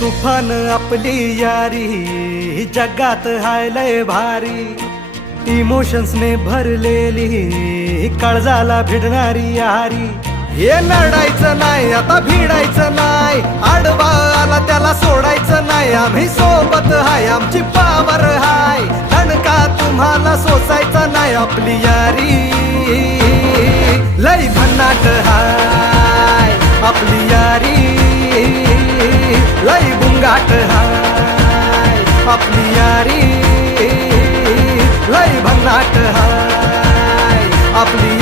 तुफान आपली यारी जगात हाय लय भारी, इमोशन्स ने भरलेली काळजाला भिडणारी यारी। हे लढायचं नाही आता भिडायचं नाही, आडवा आला त्याला सोडायचं नाही, आम्ही सोबत हाय आमची पावर हाय, दणका तुम्हाला सोसायचा नाही। आपली यारी लय भन्नाट हाय, आपली यारी लय बुंगाट हाय, आपली यारी लय भन्नाट हाय, आपली